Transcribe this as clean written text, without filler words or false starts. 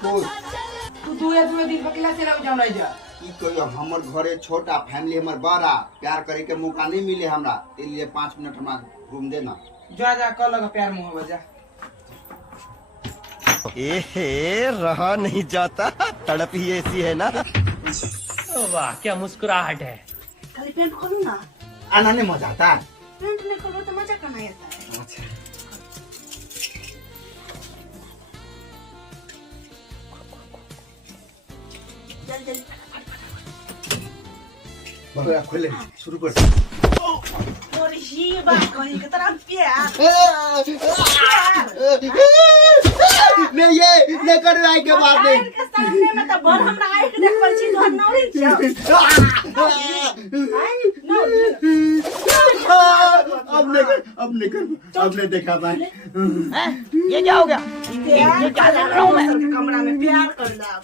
खुश तू दुए दुए दिन बकला से लग जाऊ रह जा। की कहियो हमर घरे छोटा फैमिली हमर बड़ा प्यार करे के मौका नहीं मिले हमरा इसलिए 5 मिनट हमरा घूम देना। जा जा कल लगा प्यार मुंह हो जा। एहे रहा नहीं जाता, तड़प ही ऐसी है ना। वाह क्या मुस्कुराहट है। खाली पेंट खोलो ना। आना नहीं मजा आता। पेंट नहीं खोलो तो मजा कहाँ आता है। अच्छा जल्दी जल्दी बगैर खोले शुरू कर। और ही बात कहीं की तरह प्यार नहीं ये नहीं कर रहा है के बात नहीं के सामने में तो बोल हमरा आए के देख पर छी तो नौरी छ अब नहीं देखा भाई। ये क्या हो गया? ये क्या कर रहा हूं मैं कमरा में प्यार कर ला।